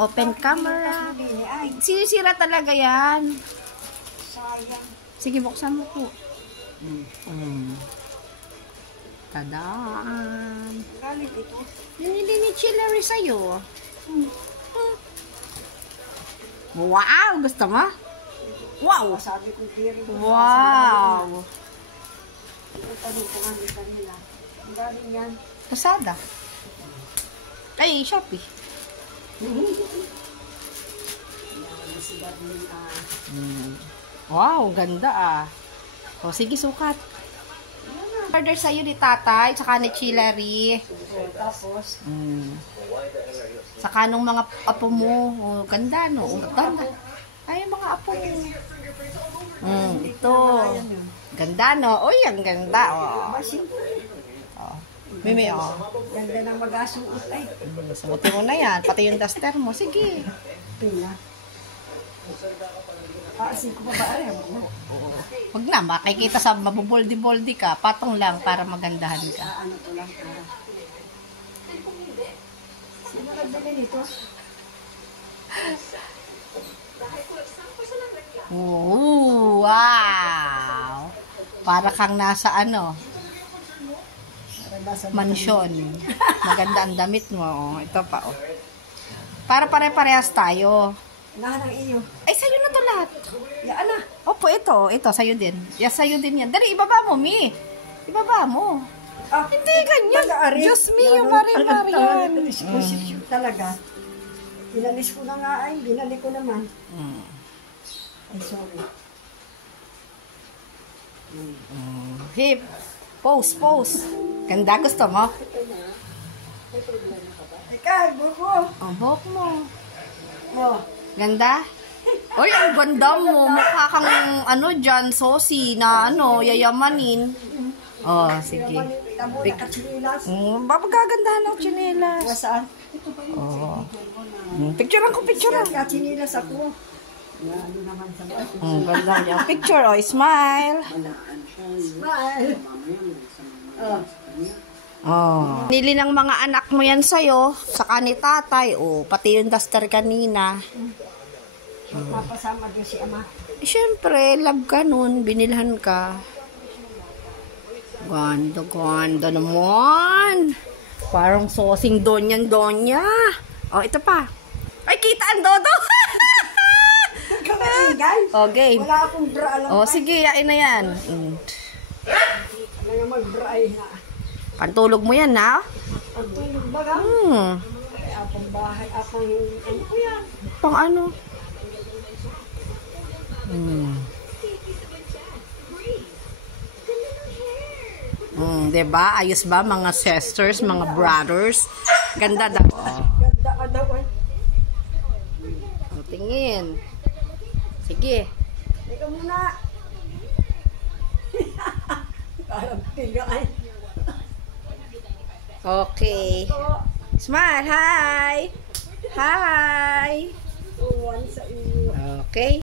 Open camera. Ay, Sinisira talaga yan. sayang. Sige, buksan mo po. Tadaan. Galit ito. Binili ni Chillery sa'yo. Wow! Gusto mo? Wow! Sabi ko, very good. Wow! Ito tanong ko nga kanila. Ang galing yan. Lazada. Ay, Shopee. Wow, ganda ah. O, sige, sukat. Order sa'yo ni tatay, tsaka ni Chillery. Tapos, Saka nung mga apo mo. O, ganda, no? O, ganda. Ay, mga apo mo. Ito. Ganda, no? Uy, ang ganda. Oh. Mimi, oh. ganda ng mag-asuot ay. Sabuti mo na yan. Pati yung duster mo. Sige. Pina. Aasin ko pa ba? Ay, Huwag na, makikita sa mabuboldi-boldi ka. Patong lang para magandahan ka. ano ko lang para. Sino nagbili nito? Ooh, wow! Para kang nasa ano, mansyon. Maganda ang damit mo. Oh. Ito pa, oh. Para pare-parehas tayo. Lahat ng iyo. Ay, sa'yo na to lahat. Yaan na. Opo, ito. Ito, sa'yo din. Yes, sa'yo din yan. Dali, ibaba mo, Mi. Ibaba mo. Ah, Hindi ganyan. Taga-ari. Diyos mio, Mari-Marian. Talaga. Binalis ko na nga ay. Binali ko naman. Ay, sorry. Hip. Pose, pose. Ganda, gusto mo? Ikaw, buko. Oh, buhok mo. Oh. Ganda? Oy, ang ganda mo. Mukha kang, ano, John Sosi na, ano, yayamanin. Oh, sige. Tamo na katsinilas. Babagandahan ng tsinelas. Saan? Oh. Picturean ko, picturean. Katsinilas ako. Ano naman sa mga. Ganda niya. Picture, oh, smile. Smile. Oh. Oh. Nili ng mga anak mo yan sa'yo, saka ni tatay, oh, pati yung duster kanina. Mapasama din si ama. Eh, syempre, love ka nun, binilhan ka. Ganda, ganda naman. Parang sosing donya. Oh, ito pa. Ay, kita ang dodo. Kamingay. Oh, game. Wala akong bra alam. Oh, sige, yain na yan. Ano nga mag-bra ay na. Pantulog mo yan, ha? Ang tulog baga. Ay, apang bahay, apang ano ko yan. Pang ano? Diba? Ayos ba mga sisters, mga brothers? Ganda daw. Ganda ka daw ay. Tingin. Sige. Teka muna. Parang tiga ay. Okay. Smile. Hi. Hi. Uwan sa iyo. Okay.